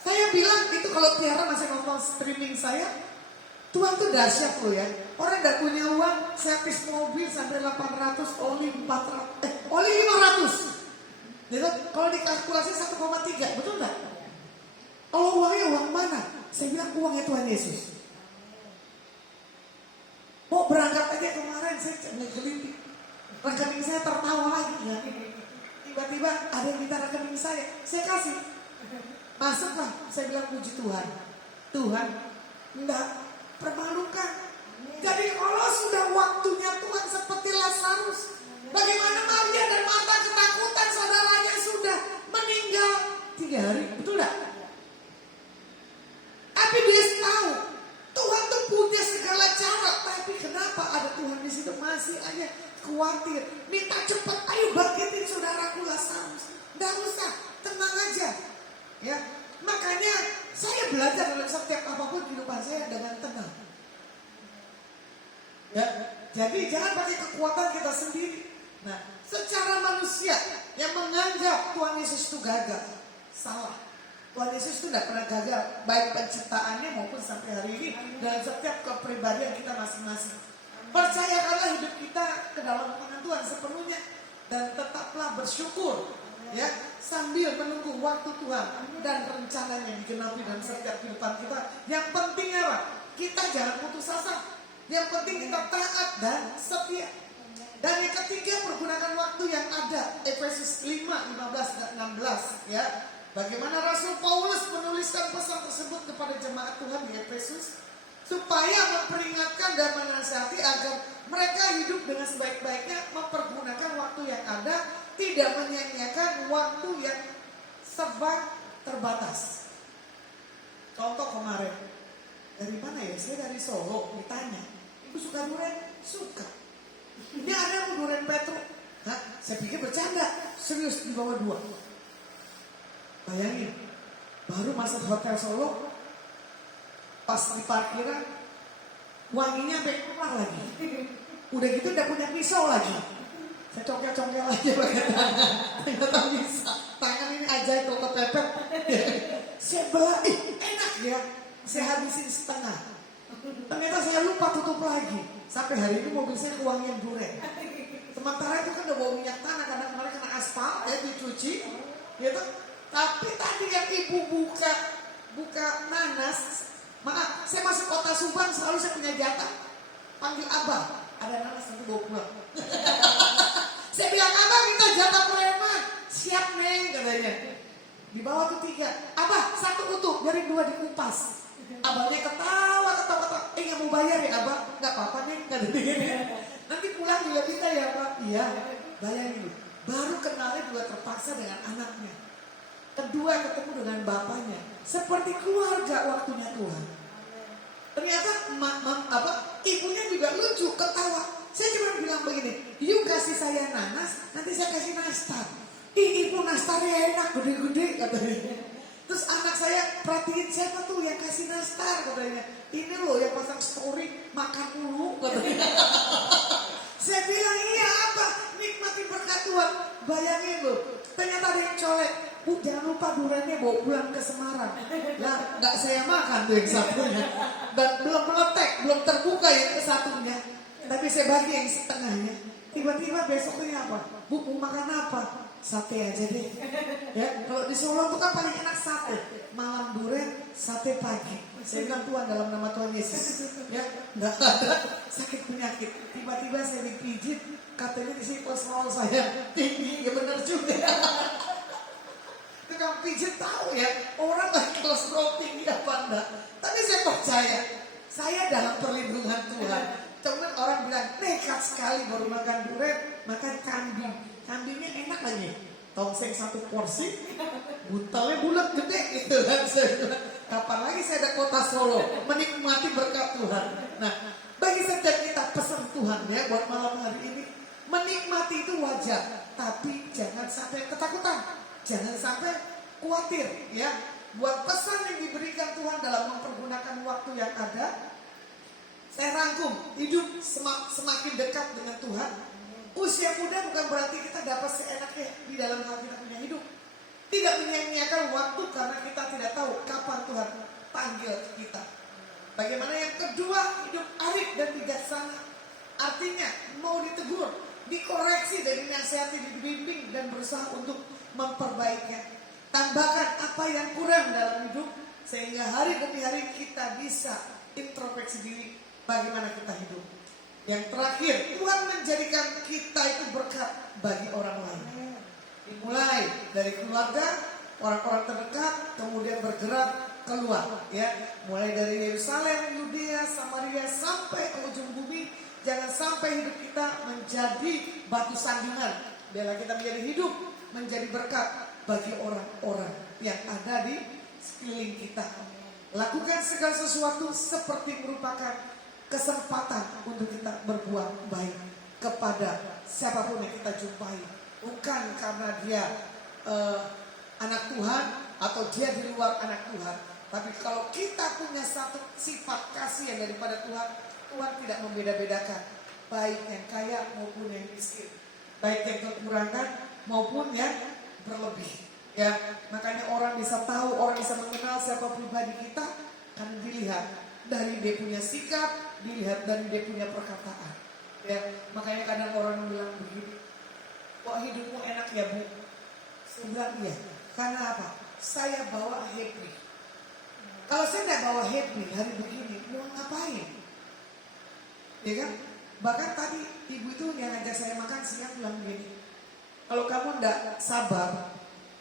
Saya bilang itu kalau Tiara masih nonton streaming saya, Tuhan tuh dahsyat loh ya. Orang gak punya uang, servis mobil sampai 800, oli 400, oli 500. Jadi kalau dikalkulasi 1,3, betul gak? Kalau uangnya uang mana? Saya bilang uangnya Tuhan Yesus. Mau berangkat aja kemarin saya ngegelinti. Rekening saya tertawa lagi ya. Tiba-tiba ada yang minta rekening saya kasih. Masuklah, saya bilang puji Tuhan. Tuhan, enggak permalukan. Jadi kalau sudah waktunya Tuhan seperti Lazarus, bagaimana Maria dan Marta ketakutan saudaranya sudah meninggal 3 hari, betul enggak? Tapi dia tahu Tuhan tuh punya segala cara, tapi kenapa ada Tuhan di situ masih aja khawatir, minta cepat, ayo bangkitin saudaraku Lazarus. Enggak usah, tenang aja. Ya, makanya saya belajar dalam setiap apapun kehidupan saya dengan tenang. Ya, jadi jangan pakai kekuatan kita sendiri. Nah, secara manusia yang menganggap Tuhan Yesus itu gagal, salah. Tuhan Yesus itu tidak pernah gagal, baik penciptaannya maupun sampai hari ini dalam setiap kepribadian kita masing-masing. Percayakanlah hidup kita ke dalam tangan Tuhan sepenuhnya dan tetaplah bersyukur, ya, sambil menunggu waktu Tuhan dan rencananya digenapi dalam setiap kehidupan kita. Yang penting apa? Kita jangan putus asa. Yang penting kita taat dan setia. Dan yang ketiga, pergunakan waktu yang ada. Efesus 5, 15 dan 16 ya. Bagaimana Rasul Paulus menuliskan pesan tersebut kepada jemaat Tuhan di Efesus supaya memperingatkan dan menasihati agar mereka hidup dengan sebaik-baiknya, mempergunakan waktu yang ada, tidak menyia-nyiakan waktu yang serba terbatas. Contoh kemarin, dari mana ya? Saya dari Solo, ditanya, ibu suka durian? Suka. Ini ada durian Petruk. Hah? Saya pikir bercanda, serius di bawah 2. Bayangin, baru masuk hotel Solo, pas di parkiran, wanginya sampai keluar lagi. Udah gitu udah punya pisau lagi. Saya congkel-congkel aja pakai tangan. Ternyata bisa. Tangan ini ajaib kalau kepepet. Saya belah, enak ya. Saya habisin setengah. Ternyata saya lupa tutup lagi. Sampai hari ini mobil saya kewangian durian. Sementara itu kan udah bawa minyak tanah karena kemarin kena aspal ya dicuci. Gitu. Tapi tadi yang ibu buka nanas. Maaf, saya masuk kota Subang selalu saya punya jatah. Panggil abang, ada nanas nanti bawa pulang. Saya bilang, abang minta jatah preman. Siap neng katanya. Di bawah tuh 3. Abang, 1 utuh, biarin 2 dikupas. Abangnya ketawa. Nggak mau bayar ya abang? Nggak apa-apa neng, katanya. Nanti pulang juga kita ya pak. Iya, bayangin dulu. Baru kenalnya juga terpaksa dengan anaknya. Kedua ketemu dengan bapaknya. Seperti keluarga waktunya Tuhan. Ternyata ibunya juga lucu, ketawa. Saya cuma bilang begini, you kasih saya nanas, nanti saya kasih nastar. Ibu nastarnya enak, gede-gede katanya. Terus anak saya perhatiin siapa tuh yang kasih nastar katanya. Ini loh yang pasang story makan dulu katanya. Saya bilang iya apa? Nikmati berkat Tuhan. Bayangin loh, ternyata ada yang colek. Jangan lupa duriannya bawa pulang ke Semarang. Lah, nggak saya makan tuh yang satunya. Dan belum meletek, belum terbuka yang ke satunya. Tapi saya bagi yang setengahnya. Tiba-tiba besoknya apa? Bu, mau makan apa? Sate aja deh. Ya, kalau di Solo itu kan paling enak sate. Malam durian, sate pagi. Saya bilang Tuhan dalam nama Tuhan Yesus. Ya, nggak ada sakit penyakit. Tiba-tiba saya dipijit, katanya di sini kolesterol saya tinggi. Ya benar juga. Tukang pijit tahu ya orang lagi kolesterol tinggi apa enggak. Tapi saya percaya saya dalam perlindungan Tuhan. Cuman orang bilang nekat sekali baru makan durian, makan kambing. Kambingnya enak lagi. Tongseng 1 porsi, buntalnya bulat gede gitu kan. Kapan lagi saya ada kota Solo menikmati berkat Tuhan. Nah, bagi setiap kita pesan Tuhan ya buat malam hari ini, menikmati itu wajar, tapi jangan sampai ketakutan. Jangan sampai khawatir ya. Buat pesan yang diberikan Tuhan dalam mempergunakan waktu yang ada, saya rangkum, hidup semakin dekat dengan Tuhan. Usia muda bukan berarti kita dapat seenaknya di dalam hal kita punya hidup. Tidak menyia-nyiakan waktu karena kita tidak tahu kapan Tuhan panggil kita. Bagaimana yang kedua, hidup arif dan bijaksana. Artinya mau ditegur, dikoreksi dan dinasihati, dibimbing dan berusaha untuk memperbaikinya. Tambahkan apa yang kurang dalam hidup sehingga hari demi hari kita bisa introspeksi diri bagaimana kita hidup. Yang terakhir, Tuhan menjadikan kita itu berkat bagi orang lain. Dimulai dari keluarga, orang-orang terdekat, kemudian bergerak keluar. Ya, mulai dari Yerusalem, Yudea, Samaria sampai ke ujung bumi. Jangan sampai hidup kita menjadi batu sandungan. Biarlah kita menjadi hidup, menjadi berkat bagi orang-orang yang ada di sekeliling kita. Lakukan segala sesuatu seperti merupakan kesempatan untuk kita berbuat baik kepada siapapun yang kita jumpai. Bukan karena dia anak Tuhan atau dia di luar anak Tuhan. Tapi kalau kita punya satu sifat kasih yang daripada Tuhan, Tuhan tidak membeda-bedakan baik yang kaya maupun yang miskin, baik yang kekurangan maupun yang berlebih. Ya, makanya orang bisa tahu, orang bisa mengenal siapa pribadi kita karena dilihat dari dia punya sikap, dilihat dari dia punya perkataan. Ya, makanya kadang orang bilang begini, kok hidupmu enak ya bu? Saya bilang iya. Karena apa? Saya bawa happy. Kalau saya tidak bawa happy hari begini, mau ngapain? Ya kan? Bahkan tadi ibu itu yang ngajak saya makan siang bilang begini, kalau kamu ndak sabar,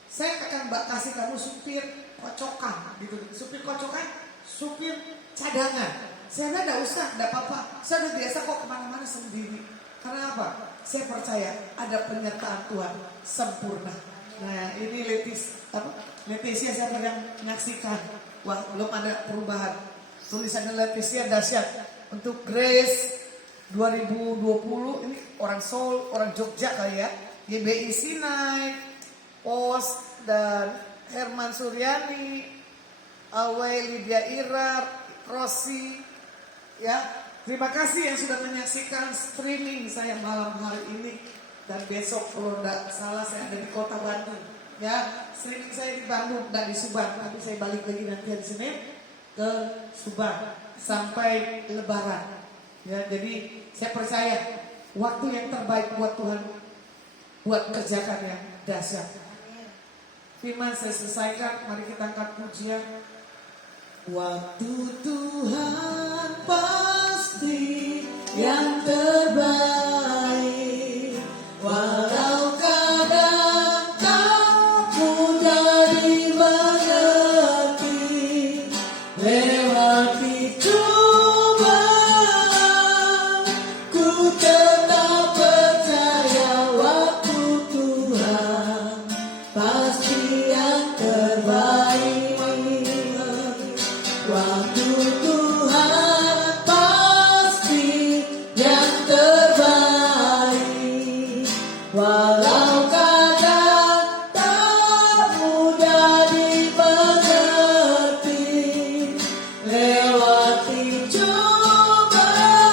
saya akan kasih kamu supir kocokan gitu. Supir kocokan, supir cadangan. Saya bilang ndak usah, ndak apa-apa. Saya udah biasa kok kemana-mana sendiri. Karena apa? Saya percaya ada penyertaan Tuhan sempurna. Nah ini Leticia siapa yang menyaksikan? Wah belum ada perubahan. Tulisannya Leticia dahsyat. Untuk Grace 2020 ini orang Seoul, orang Jogja kali ya. YBI Sinai, Pos dan Herman Suryani, Awei Lydia Irar, Rosi, ya. Terima kasih yang sudah menyaksikan streaming saya malam hari ini. Dan besok kalau tidak salah saya ada di kota Bandung. Ya, streaming saya di Bandung, tidak di Subang. Tapi saya balik lagi nanti hari Senin ke Subang sampai Lebaran. Ya, jadi saya percaya waktu yang terbaik buat Tuhan, buat kerjakan yang dahsyat. Firman saya selesaikan, mari kita angkat pujian. Waktu Tuhan pasti yang terbaik, walau kadang tak mudah dimengerti, lewati cobaan, ku tetap percaya waktu Tuhan pasti yang terbaik. Waktu Tuhan pasti yang terbaik, walau kadang tak mudah dimengerti, lewati cobaan,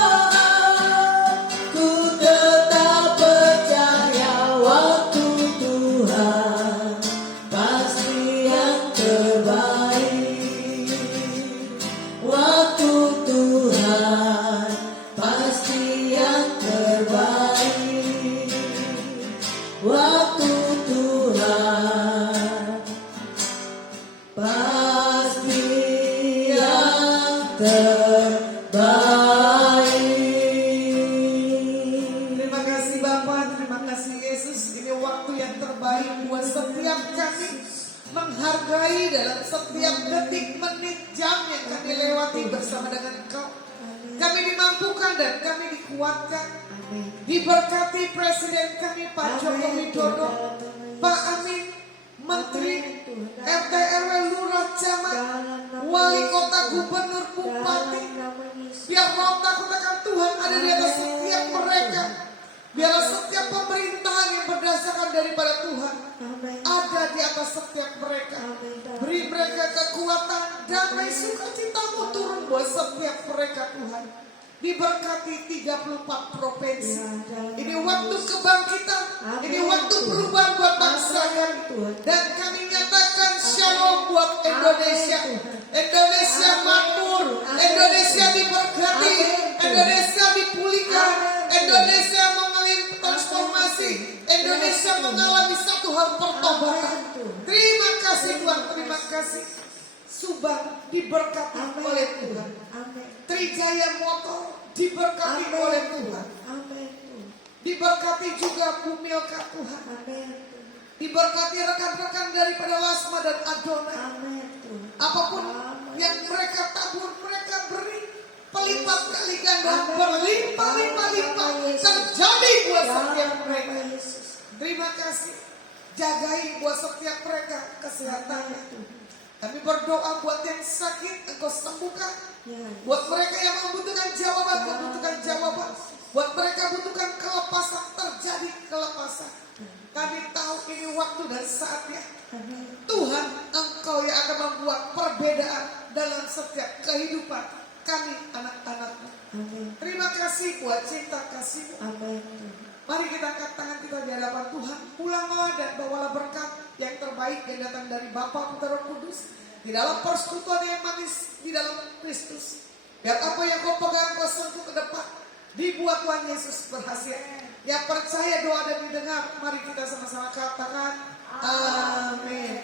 ku tetap percaya waktu Tuhan pasti yang terbaik. Waktu Tuhan pasti yang terbaik. Waktu Tuhan pasti yang terbaik. Terima kasih Bapak, terima kasih Yesus. Ini waktu yang terbaik buat setiap kami menghargai dalam setiap detik, menit, jam yang kami lewati bersama dengan Engkau. Kami dimampukan dan kami dikuatkan. Diberkati Presiden kami Pak Joko Widodo, Pak Amin, Menteri, RT RW, Lurah, Camat, Wali Kota, Gubernur, Bupati. Biar roh takut akan Tuhan ada di atas setiap mereka. Biar setiap pemerintahan yang berdasarkan daripada Tuhan ada di atas setiap mereka. Beri mereka kekuatan, damai, sukacitamu turun buat setiap mereka Tuhan. Diberkati 34 provinsi. Ini waktu kebangkitan. Ini waktu perubahan buat bangsa kami. Dan kami nyatakan shalom buat Indonesia. Indonesia makmur. Indonesia diberkati. Indonesia dipulihkan. Indonesia mengalami transformasi. Indonesia mengalami satu hal pertobatan. Terima kasih Tuhan, terima kasih. Subang diberkati oleh Tuhan. Trijaya Motor diberkati oleh Tuhan. Diberkati juga Bumilka Tuhan. Diberkati rekan-rekan daripada Lasma dan Adona. Apapun yang mereka tabur, mereka beri pelipat kali ganda, berlimpah-limpah terjadi buat setiap mereka. Terima kasih. Jagai buat setiap mereka kesehatannya. Kami berdoa buat yang sakit, Engkau sembuhkan. Buat mereka yang membutuhkan jawaban, membutuhkan jawaban. Buat mereka membutuhkan kelepasan, terjadi kelepasan. Kami tahu ini waktu dan saatnya. Tuhan, Engkau yang akan membuat perbedaan dalam setiap kehidupan kami anak-anak-Mu. Terima kasih buat cinta kasih-Mu. Mari kita angkat tangan kita di hadapan Tuhan. Pulanglah dan bawalah berkat yang terbaik yang datang dari Bapa, Putra, Roh Kudus. Di dalam persekutuan yang manis di dalam Kristus. Biar apa yang kau pegang kau sentuh ke depan. Dibuat Tuhan Yesus berhasil. Yang percaya doa dan didengar. Mari kita sama-sama katakan. Amin.